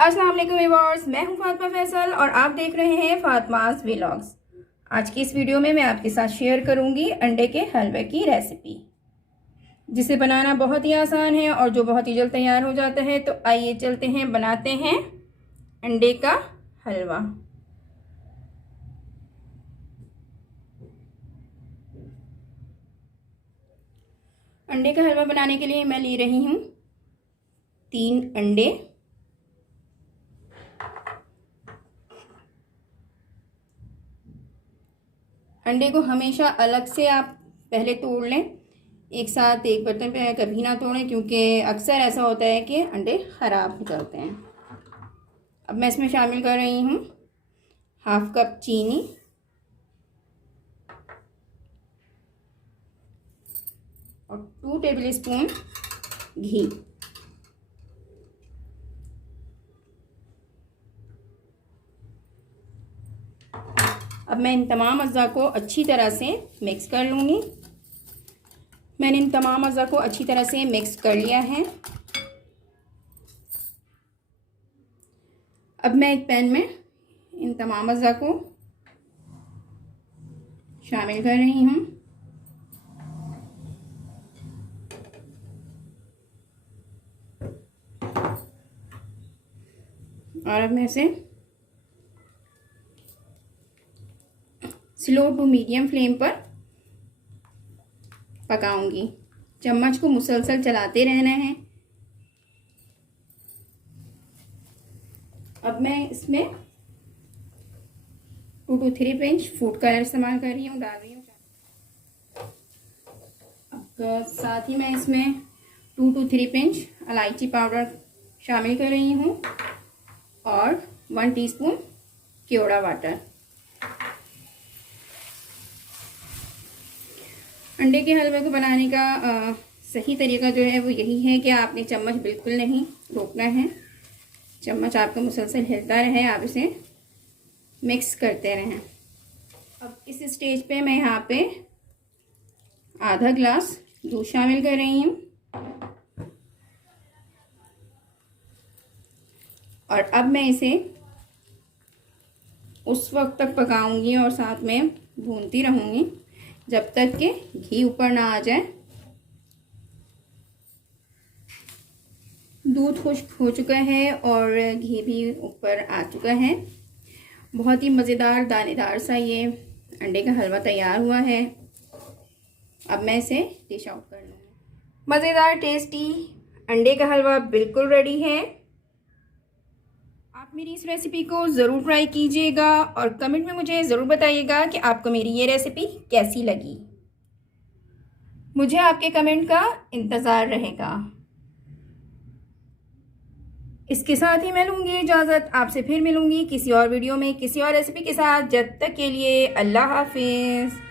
अस्सलाम वालेकुम व्यूअर्स, मैं हूं फातिमा फैसल और आप देख रहे हैं फातिमास व्लॉग्स। आज की इस वीडियो में मैं आपके साथ शेयर करूंगी अंडे के हलवे की रेसिपी, जिसे बनाना बहुत ही आसान है और जो बहुत ही जल्द तैयार हो जाता है। तो आइए चलते हैं, बनाते हैं अंडे का हलवा। अंडे का हलवा बनाने के लिए मैं ले रही हूँ 3 अंडे। अंडे को हमेशा अलग से आप पहले तोड़ लें, एक साथ एक बर्तन पे कभी ना तोड़ें, क्योंकि अक्सर ऐसा होता है कि अंडे ख़राब हो जाते हैं। अब मैं इसमें शामिल कर रही हूँ हाफ कप चीनी और 2 टेबलस्पून घी। अब मैं इन तमाम अज़्ज़ा को अच्छी तरह से मिक्स कर लूँगी। मैंने इन तमाम अज़्ज़ा को अच्छी तरह से मिक्स कर लिया है। अब मैं एक पैन में इन तमाम अज़्ज़ा को शामिल कर रही हूँ और अब मैं इसे स्लो टू मीडियम फ्लेम पर पकाऊंगी। चम्मच को मुसलसल चलाते रहना है। अब मैं इसमें 2 to 3 पिंच फूड कलर इस्तेमाल कर रही हूँ, डाल रही हूँ। अब साथ ही मैं इसमें 2 to 3 पिंच इलायची पाउडर शामिल कर रही हूँ और 1 टीस्पून केवड़ा वाटर। अंडे के हलवे को बनाने का सही तरीका जो है वो यही है कि आपने चम्मच बिल्कुल नहीं रोकना है। चम्मच आपका मुसलसल हिलता रहे, आप इसे मिक्स करते रहें। अब इस स्टेज पे मैं यहाँ पे आधा ग्लास दूध शामिल कर रही हूँ और अब मैं इसे उस वक्त तक पकाऊंगी और साथ में भूनती रहूँगी जब तक कि घी ऊपर ना आ जाए। दूध खुश्क हो चुका है और घी भी ऊपर आ चुका है। बहुत ही मज़ेदार दानेदार सा ये अंडे का हलवा तैयार हुआ है। अब मैं इसे डिश आउट कर लूँगी। मज़ेदार टेस्टी अंडे का हलवा बिल्कुल रेडी है। आप मेरी इस रेसिपी को ज़रूर ट्राई कीजिएगा और कमेंट में मुझे ज़रूर बताइएगा कि आपको मेरी ये रेसिपी कैसी लगी। मुझे आपके कमेंट का इंतज़ार रहेगा। इसके साथ ही मैं लूँगी इजाज़त। आपसे फिर मिलूँगी किसी और वीडियो में किसी और रेसिपी के साथ। जब तक के लिए अल्लाह हाफिज़।